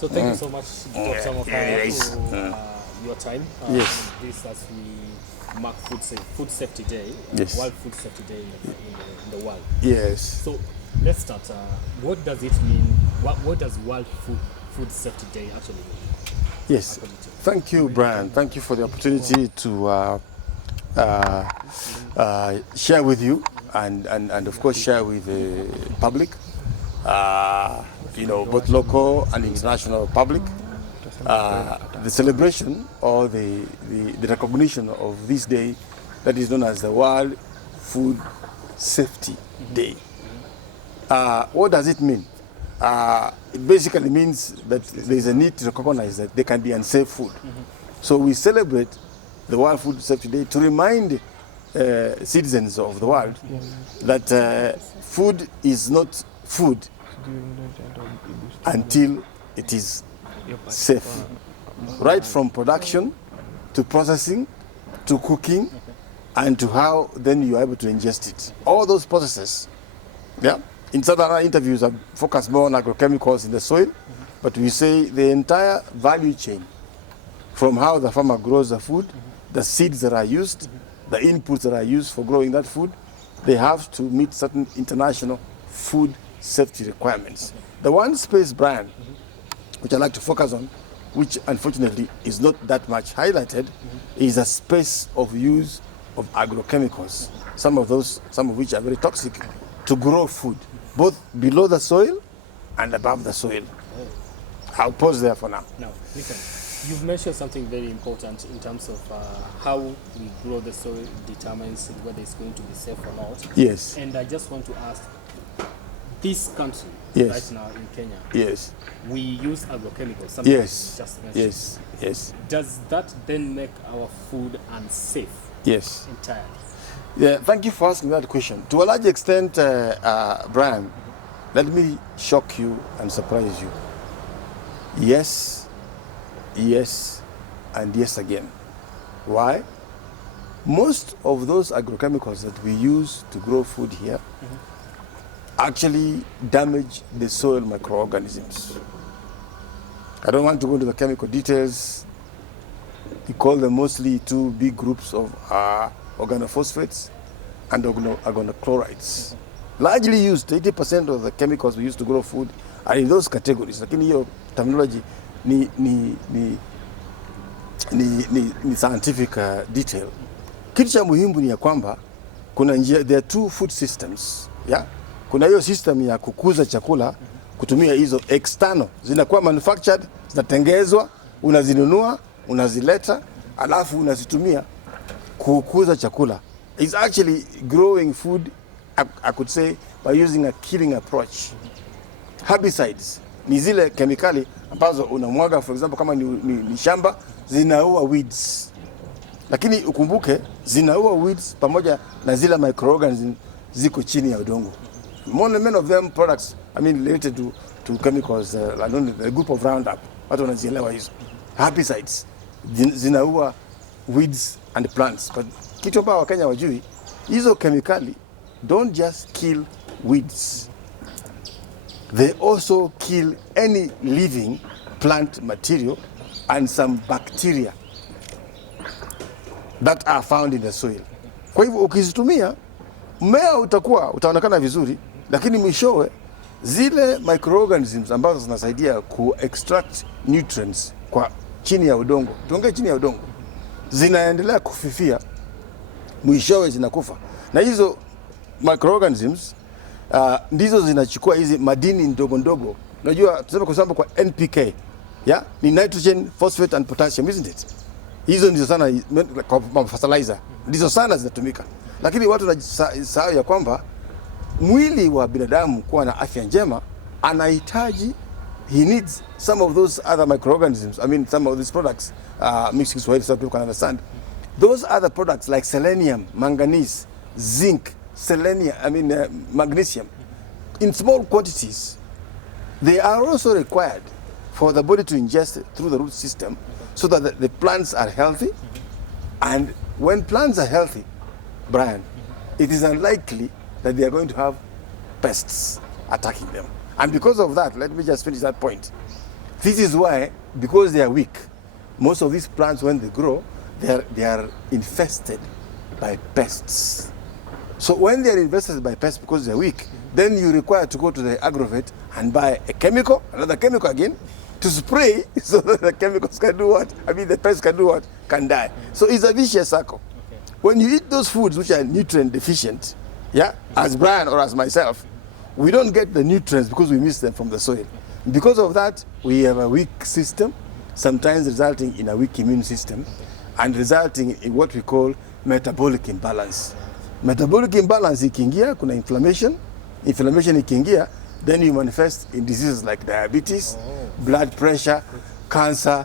So thank you so much, Dr. Mokaya, for your time. Yes. This as we mark Food Safety Day, Yes. World Food Safety Day in the world. Yes. So let's start. What does it mean? What does World Food Safety Day actually mean? Yes. Thank you, Brian. Thank you for the opportunity to share with you and of course share with the public, both local and international public, the celebration or the recognition of this day that is known as the World Food Safety Day. What does it mean? It basically means that there is a need to recognize that there can be unsafe food. So we celebrate the World Food Safety Day to remind citizens of the world that food is not food until it is safe. Right from production to processing to cooking and to how then you are able to ingest it. All those processes, yeah. In some other interviews, I've focused more on agrochemicals in the soil, but we say the entire value chain from how the farmer grows the food, the seeds that are used, the inputs that are used for growing that food, they have to meet certain international food safety requirements. The one space, Brian, which I like to focus on, which unfortunately is not that much highlighted, is a space of use of agrochemicals, some of which are very toxic, to grow food, both below the soil and above the soil. I'll pause there for now. Now, listen, you've mentioned something very important in terms of how we grow the soil determines whether it's going to be safe or not. Yes. And I just want to ask, this country Yes. right now in Kenya, Yes. we use agrochemicals. Something Yes. you just mentioned. Yes. Yes. Does that then make our food unsafe Yes. entirely? Yeah, thank you for asking that question. To a large extent, Brian, let me shock you and surprise you. Yes, yes, and yes again. Why? Most of those agrochemicals that we use to grow food here actually damage the soil microorganisms. I don't want to go into the chemical details. We call them mostly two big groups of organophosphates and organochlorides. Largely used, 80% of the chemicals we use to grow food are in those categories. Lakini hiyo terminology ni scientific detail. Kitu cha muhimu ni ya kwamba kuna njia, there are two food systems. Yeah? Kuna hiyo system ya kukuza chakula kutumia hizo external, zinakuwa manufactured, zinatengezwa, unazinunua, unazileta, alafu unazitumia kukuza chakula. It's actually growing food, I could say, by using a killing approach. Herbicides ni zile kemikali ambazo unamwaga, for example, kama ni shamba, zinaua weeds. Lakini ukumbuke, zinaua weeds pamoja na zile microorganisms ziko chini ya udongo. Many of them products, related to chemicals, the group of Roundup, watu wanazielewa hizo. Herbicides zinaua weeds and plants. But kitu ambao Wakenya wajui, hizo kemikali don't just kill weeds. They also kill any living plant material and some bacteria that are found in the soil. Kwa hivyo ukizitumia, mmea utaonekana vizuri, lakini mwishowe zile microorganisms ambazo zinasaidia ku-extract nutrients kwa chini ya udongo, tuongee chini ya udongo, zinaendelea kufifia, mwishowe zinakufa. Na hizo microorganisms ndizo zinachukua hizi madini ndogo ndogo. Unajua tuseme kwa sababu kwa NPK, yeah? Ni nitrogen, phosphate and potassium, isn't it? Hizo ndizo sana kwa fertilizer, ndizo sana zinatumika. Lakini watu wanasahau ya kwamba mwili wa binadamu kuwa na afya njema anahitaji, he needs some of those other microorganisms, some of these products, mixed Kiswahili so people can understand. Those other products like selenium, manganese, zinc, magnesium, in small quantities, they are also required for the body to ingest through the root system so that the plants are healthy. And when plants are healthy, Brian, it is unlikely that they are going to have pests attacking them. And because of that, let me just finish that point. This is why, because they are weak, most of these plants, when they grow, they are infested by pests. So when they are infested by pests because they're weak, then you require to go to the agrovet and buy a chemical, another chemical again, to spray so that the chemicals can do what? I mean, the pests can do what? Can die. So it's a vicious circle. Okay. When you eat those foods which are nutrient deficient, yeah, as Brian or as myself, we don't get the nutrients because we miss them from the soil. Because of that, we have a weak system, sometimes resulting in a weak immune system, and resulting in what we call metabolic imbalance. Metabolic imbalance ikiingia, kuna inflammation ikiingia, then you manifest in diseases like diabetes, blood pressure, cancer,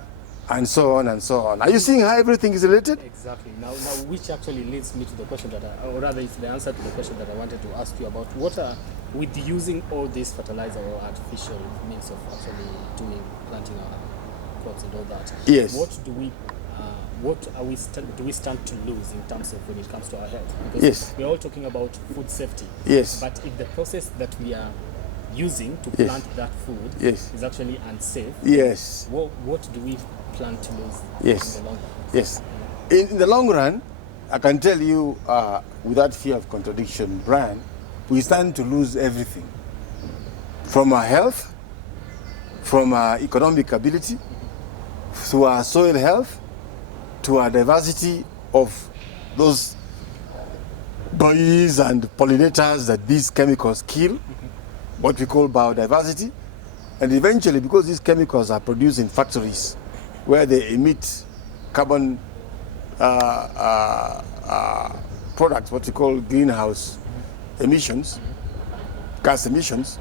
and so on and so on. Are you seeing how everything is related? Exactly. Now, which actually leads me to the question that, or rather, it's the answer to the question that I wanted to ask you about. What are, with using all this fertilizer or artificial means of actually planting our crops and all that? Yes. Do we stand to lose in terms of when it comes to our health? Because yes, we're all talking about food safety. Yes. But if the process that we are using to plant that food is actually unsafe, yes, what do we plan to lose yes. in the long run? Yes. In the long run, I can tell you without fear of contradiction, Brian, we stand to lose everything. From our health, from our economic ability, to our soil health, to our diversity of those bees and pollinators that these chemicals kill, what we call biodiversity. And eventually, because these chemicals are produced in factories where they emit carbon products, what we call greenhouse emissions, gas emissions,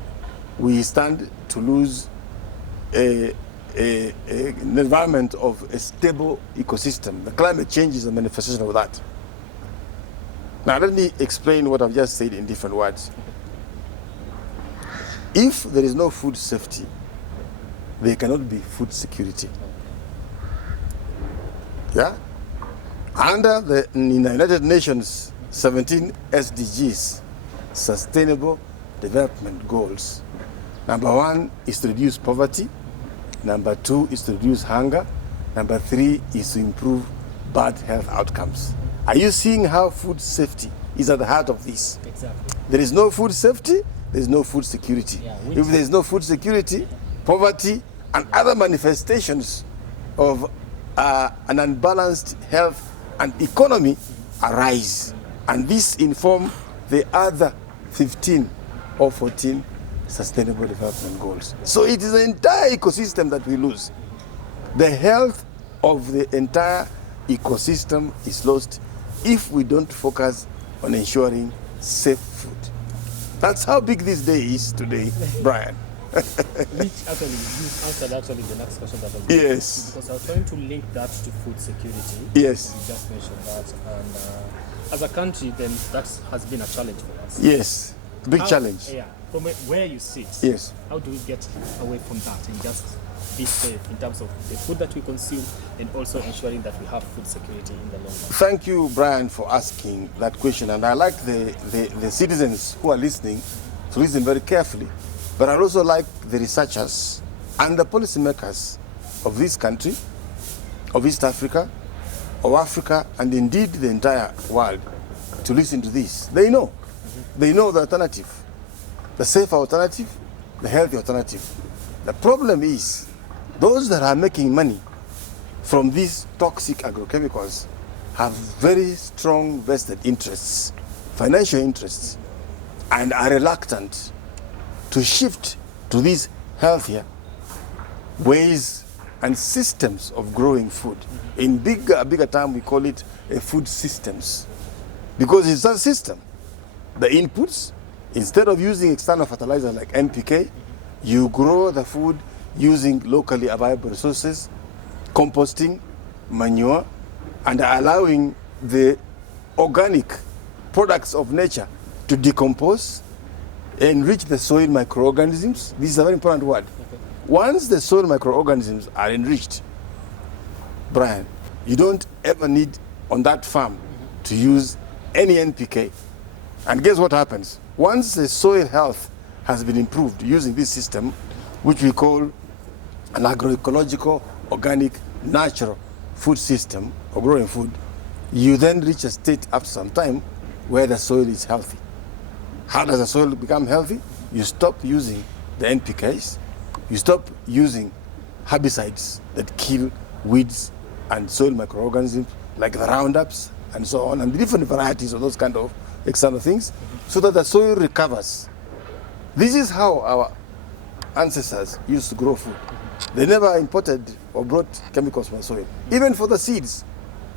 we stand to lose an environment of a stable ecosystem. The climate change is a manifestation of that. Now let me explain what I've just said in different words. If there is no food safety, there cannot be food security. Yeah? Under the United Nations 17 SDGs, Sustainable Development Goals, number 1 is to reduce poverty, number 2 is to reduce hunger, number 3 is to improve bad health outcomes. Are you seeing how food safety is at the heart of this? Exactly. There is no food safety, there is no food security. Yeah, if there is no food security, poverty and other manifestations of an unbalanced health and economy arise. And this inform the other 15 or 14 Sustainable Development Goals. So it is the entire ecosystem that we lose. The health of the entire ecosystem is lost if we don't focus on ensuring safe food. That's how big this day is today, Brian. Which actually, you answered actually the next question that I was yes. Because I was trying to link that to food security. Yes. You just mentioned that. And as a country, then that has been a challenge for us. Yes, big challenge. Yeah, from where you sit, yes. How do we get away from that and just be safe in terms of the food that we consume and also ensuring that we have food security in the long run? Thank you, Brian, for asking that question. And I like the citizens who are listening to listen very carefully. But I'd also like the researchers and the policymakers of this country, of East Africa, of Africa, and indeed the entire world to listen to this. They know. They know the alternative, the safer alternative, the healthy alternative. The problem is those that are making money from these toxic agrochemicals have very strong vested interests, financial interests, and are reluctant to shift to these healthier ways and systems of growing food. In bigger term, we call it food systems, because it's a system. The inputs, instead of using external fertilizer like NPK, you grow the food using locally available resources, composting, manure, and allowing the organic products of nature to decompose, enrich the soil microorganisms. This is a very important word. Okay. Once the soil microorganisms are enriched, Brian, you don't ever need on that farm to use any NPK. And guess what happens? Once the soil health has been improved using this system, which we call an agroecological, organic, natural food system or growing food, you then reach a state after some time where the soil is healthy. How does the soil become healthy? You stop using the NPKs, you stop using herbicides that kill weeds and soil microorganisms like the Roundups and so on, and the different varieties of those kind of external things, so that the soil recovers. This is how our ancestors used to grow food. They never imported or brought chemicals from the soil. Even for the seeds,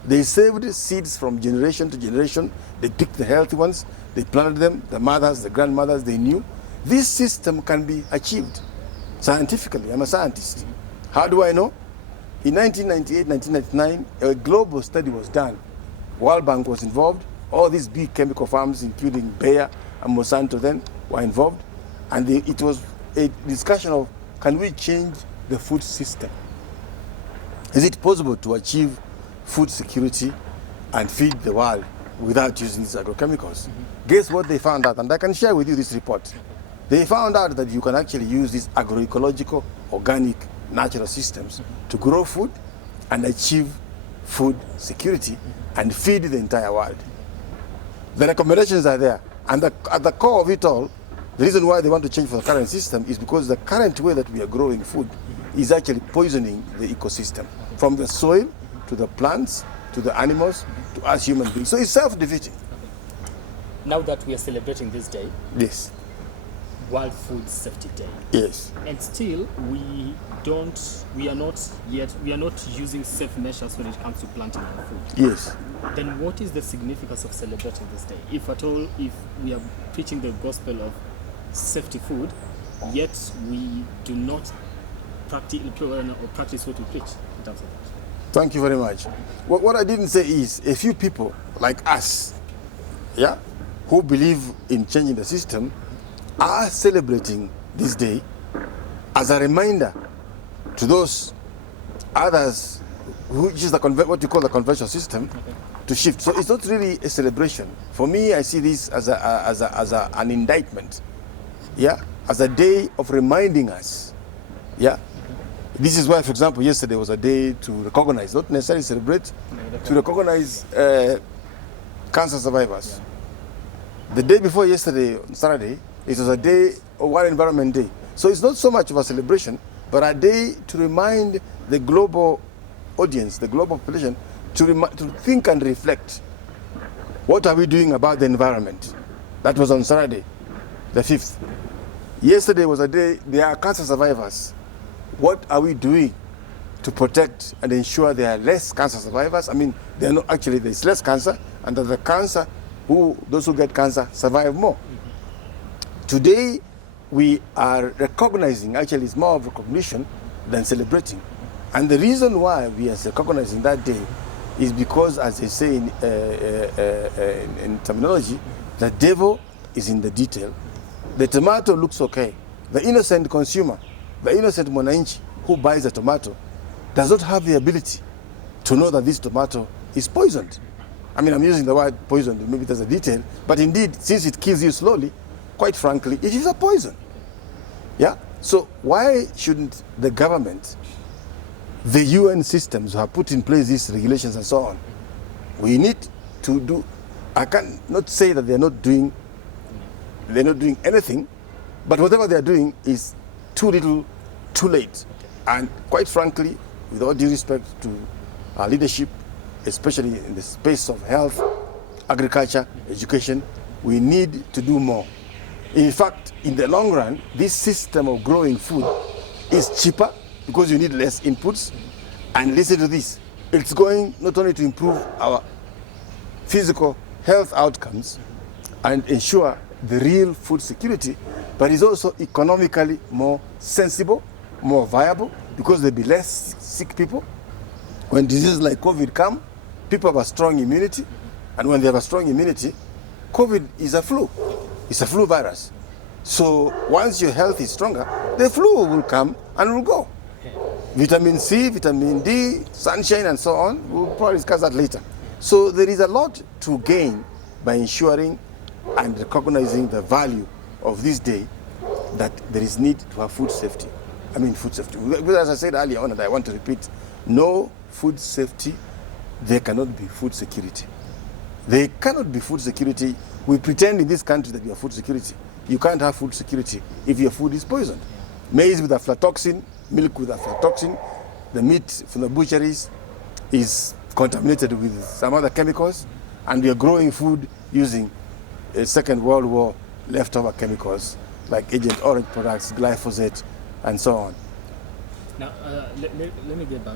they saved seeds from generation to generation. They picked the healthy ones, they planted them, the mothers, the grandmothers, they knew. This system can be achieved scientifically. I'm a scientist. How do I know? In 1998, 1999, a global study was done. World Bank was involved. All these big chemical farms, including Bayer and Monsanto then, were involved. And it was a discussion of, can we change the food system? Is it possible to achieve food security and feed the world without using these agrochemicals? Guess what they found out? And I can share with you this report. They found out that you can actually use these agroecological, organic, natural systems to grow food and achieve food security and feed the entire world. The recommendations are there. And at the core of it all, the reason why they want to change for the current system is because the current way that we are growing food is actually poisoning the ecosystem, from the soil to the plants to the animals to us human beings. So it's self-defeating. Now that we are celebrating this day, Yes. World Food Safety Day, Yes. and still we are not using safe measures when it comes to planting our food. Yes. Then what is the significance of celebrating this day? If at all, if we are preaching the gospel of safety food, yet we do not practice what we preach in terms of that. Thank you very much. What I didn't say is a few people like us, yeah, who believe in changing the system, are celebrating this day as a reminder to those others who use what you call the conventional system to shift. So it's not really a celebration. For me, I see this as an indictment, yeah, as a day of reminding us, yeah. This is why, for example, yesterday was a day to recognize, not necessarily celebrate, to recognize cancer survivors. Yeah. The day before yesterday, on Saturday, it was a day, World Environment Day. So it's not so much of a celebration, but a day to remind the global audience, the global population, to think and reflect. What are we doing about the environment? That was on Saturday, the 5th. Yesterday was a day, there are cancer survivors. What are we doing to protect and ensure there are less cancer survivors? I mean, there are not, actually there's less cancer, and that the cancer, those who get cancer survive more. Today, we are recognizing, actually it's more of recognition than celebrating. And the reason why we are recognizing that day is because, as they say in terminology, the devil is in the detail. The tomato looks okay. The innocent consumer, the innocent mwananchi who buys a tomato does not have the ability to know that this tomato is poisoned. I mean, I'm using the word poisoned, maybe there's a detail, but indeed, since it kills you slowly, quite frankly, it is a poison. Yeah? So why shouldn't the government, the UN systems who have put in place these regulations and so on, we need to do, I cannot say that they're not doing anything, but whatever they're doing is too little, too late. And quite frankly, with all due respect to our leadership, especially in the space of health, agriculture, education, we need to do more. In fact, in the long run, this system of growing food is cheaper because you need less inputs. And listen to this, it's going not only to improve our physical health outcomes and ensure the real food security, but it's also economically more sensible, more viable, because there'll be less sick people. When diseases like COVID come, people have a strong immunity, and when they have a strong immunity, COVID is a flu. It's a flu virus. So once your health is stronger, the flu will come and will go. Vitamin C, vitamin D, sunshine, and so on, we'll probably discuss that later. So there is a lot to gain by ensuring and recognizing the value of this day, that there is need to have food safety. I mean food safety. Because as I said earlier on, and I want to repeat, no food safety, there cannot be food security. There cannot be food security. We pretend in this country that we have food security. You can't have food security if your food is poisoned. Maize with aflatoxin, milk with aflatoxin, the meat from the butcheries is contaminated with some other chemicals, and we are growing food using a Second World War leftover chemicals like Agent Orange products, glyphosate, and so on. Now, let me get back.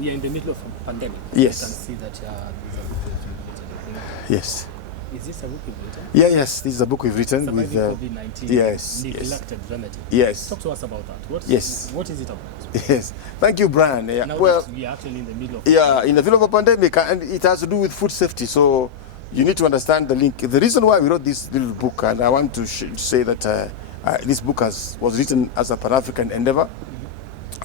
We are in the middle of a pandemic. Yes. You can see that there's a book we've written. Yes. Is this a book you've written? Yes. This is a book we've written Surviving with. COVID-19. Yes. Neglected remedy. Yes. Talk to us about that. What is it about? Yes. Thank you, Brian. Now that we are actually in the middle of. In the middle of a pandemic, and it has to do with food safety. So you need to understand the link. The reason why we wrote this little book, and I want to say that this book was written as a Pan-African endeavor,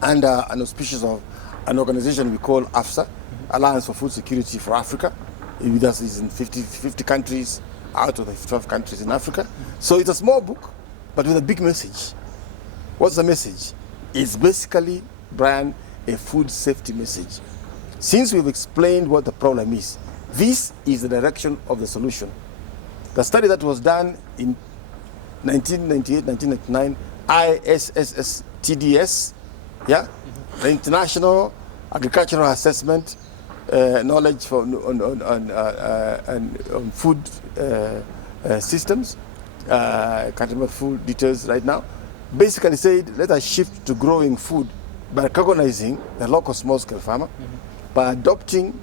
and an auspicious of an organization we call AFSA, Alliance for Food Security for Africa. With us is in 50 countries out of the 12 countries in Africa. So it's a small book, but with a big message. What's the message? It's basically, Brian, a food safety message. Since we've explained what the problem is, this is the direction of the solution. The study that was done in 1998, 1999, ISSS TDS, the International Agricultural Assessment Knowledge on Food Systems. I can't remember full details right now. Basically said, let us shift to growing food by recognizing the local small-scale farmer, by adopting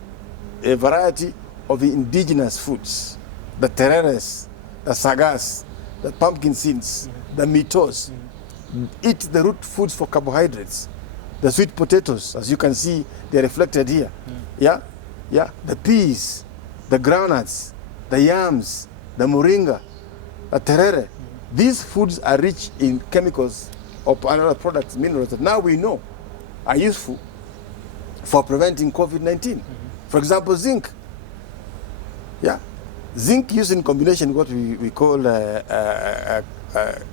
a variety of the indigenous foods, the tereres, the sagas, the pumpkin seeds, the mitos. Eat the root foods for carbohydrates, the sweet potatoes, as you can see, they're reflected here. The peas, the groundnuts, the yams, the moringa, the terere. These foods are rich in chemicals or other products, minerals that now we know are useful for preventing COVID-19. For example, zinc. Zinc used in combination with what we call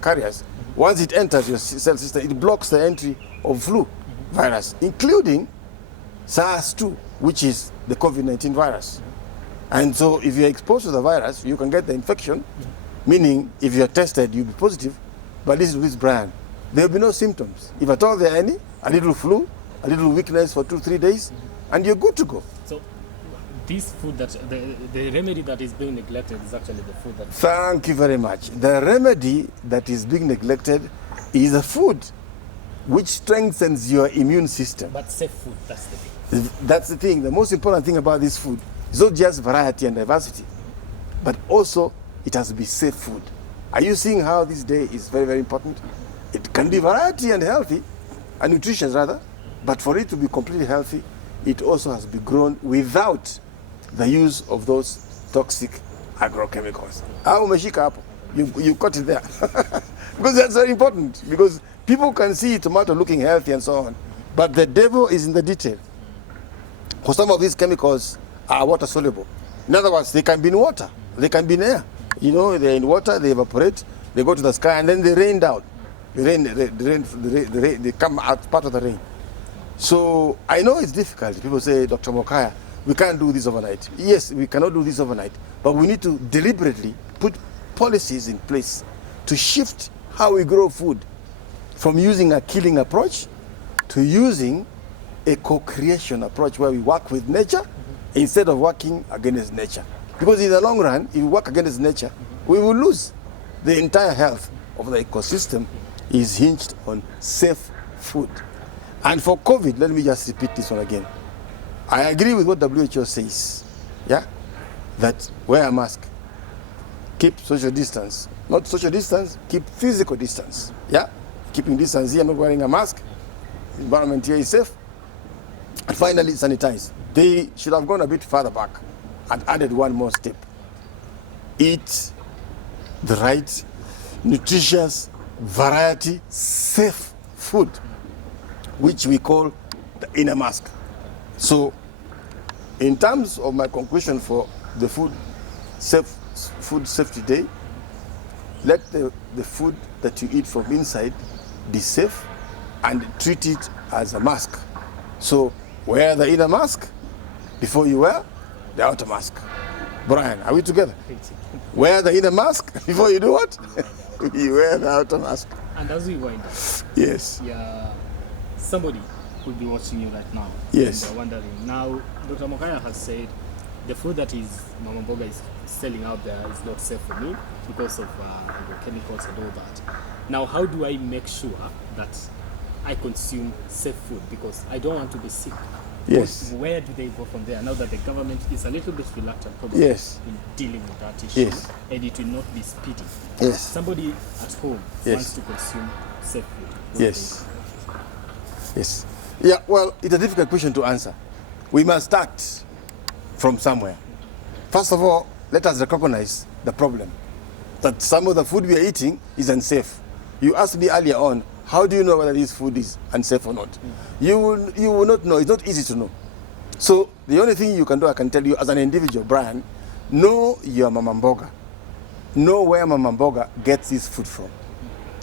carriers. Once it enters your cell system, it blocks the entry of flu virus, including SARS-2, which is the COVID-19 virus. And so if you're exposed to the virus, you can get the infection, meaning if you're tested, you'll be positive, but this is with Brian. There will be no symptoms. If at all there are any, a little flu, a little weakness for 2-3 days, and you're good to go. So this food, that the remedy that is being neglected is actually the food that... Thank you very much. The remedy that is being neglected is a food which strengthens your immune system. But safe food, that's the thing. That's the thing. The most important thing about this food is not just variety and diversity, but also it has to be safe food. Are you seeing how this day is very, very important? It can be variety and healthy, and nutritious rather, but for it to be completely healthy, it also has to be grown without the use of those toxic agrochemicals. You got it there. Because that's very important, because people can see tomato looking healthy and so on, but the devil is in the detail. Because some of these chemicals are water soluble. In other words, they can be in water, they can be in air. You know, they're in water, they evaporate, they go to the sky, and then they rain down. They come out part of the rain. So I know it's difficult. People say, Dr. Mokaya, we can't do this overnight. Yes, we cannot do this overnight, but we need to deliberately put policies in place to shift how we grow food from using a killing approach to using a co-creation approach where we work with nature instead of working against nature. Because in the long run, if we work against nature, we will lose. The entire health of the ecosystem is hinged on safe food. And for COVID, let me just repeat this one again. I agree with what WHO says, that wear a mask, keep social distance. Not social distance, keep physical distance. Keeping distance here, not wearing a mask. The environment here is safe. And finally, sanitize. They should have gone a bit further back and added one more step. Eat the right, nutritious, variety, safe food, which we call the inner mask. So, in terms of my conclusion for the food safety day, let the food that you eat from inside be safe, and treat it as a mask. So wear the inner mask before you wear the outer mask. Brian, are we together? Wear the inner mask before you do what? You wear the outer mask. And as we wind up, Yes. yeah, somebody will be watching you right now. Yes. And they're wondering. Now, Dr. Mokaya has said the food that is Mama Mboga is selling out there is not safe for me because of chemicals and all that. Now, how do I make sure that I consume safe food? Because I don't want to be sick. Yes. Where do they go from there now that the government is a little bit reluctant probably Yes. in dealing with that issue? Yes. And it will not be speedy. Yes. Somebody at home Yes. wants to consume safe food. What do Yes. Yes. Yeah, well, it's a difficult question to answer. We must start from somewhere. First of all, let us recognize the problem that some of the food we are eating is unsafe. You asked me earlier on, how do you know whether this food is unsafe or not? You will not know. It's not easy to know. So the only thing you can do, I can tell you as an individual, Brian, know your Mama Mboga. Know where Mama Mboga gets this food from.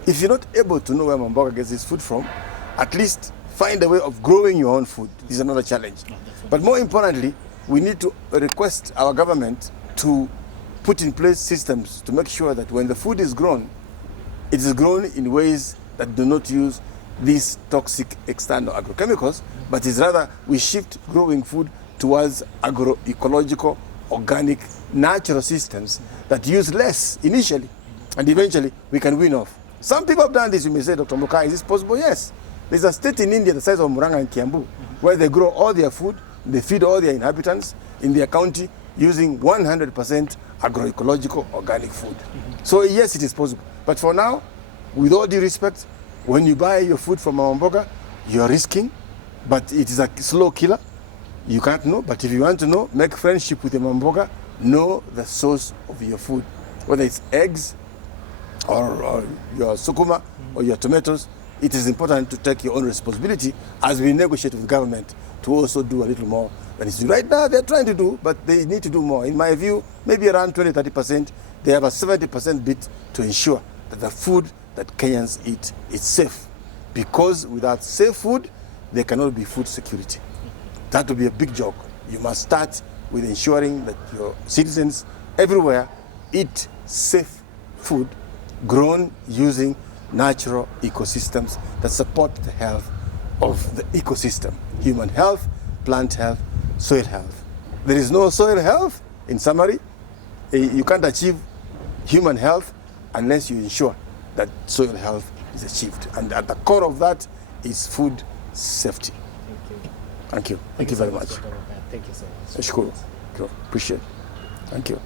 If you're not able to know where Mama Mboga gets this food from, at least find a way of growing your own food. This is another challenge. But more importantly, we need to request our government to put in place systems to make sure that when the food is grown, it is grown in ways that do not use these toxic external agrochemicals, but is rather we shift growing food towards agroecological, organic, natural systems that use less initially, and eventually we can win off. Some people have done this. You may say, Dr. Mokai, is this possible? Yes. There's a state in India the size of Muranga and Kiambu where they grow all their food, they feed all their inhabitants in their county using 100% agroecological organic food. So yes, it is possible. But for now, with all due respect, when you buy your food from Mama Mboga, you're risking, but it is a slow killer. You can't know, but if you want to know, make friendship with the Mama Mboga, know the source of your food, whether it's eggs or your sukuma or your tomatoes. It is important to take your own responsibility as we negotiate with government to also do a little more than it's doing. Right now, they're trying to do, but they need to do more. In my view, maybe around 20-30%, they have a 70% bit to ensure that the food that Kenyans eat is safe. Because without safe food, there cannot be food security. That will be a big job. You must start with ensuring that your citizens everywhere eat safe food grown using natural ecosystems that support the health of the ecosystem. Human health, plant health, soil health. There is no soil health, in summary. You can't achieve human health unless you ensure that soil health is achieved. And at the core of that is food safety. Thank you. Thank you very much. Dr. Mokaya. Thank you so much. Nashukuru. Appreciate it. Thank you.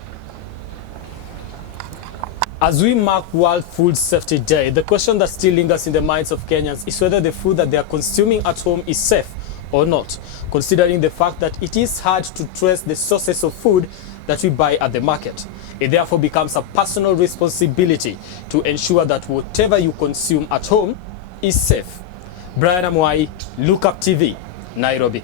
As we mark World Food Safety Day, the question that still lingers in the minds of Kenyans is whether the food that they are consuming at home is safe or not, considering the fact that it is hard to trace the sources of food that we buy at the market. It therefore becomes a personal responsibility to ensure that whatever you consume at home is safe. Brian Amwai, Look Up TV, Nairobi.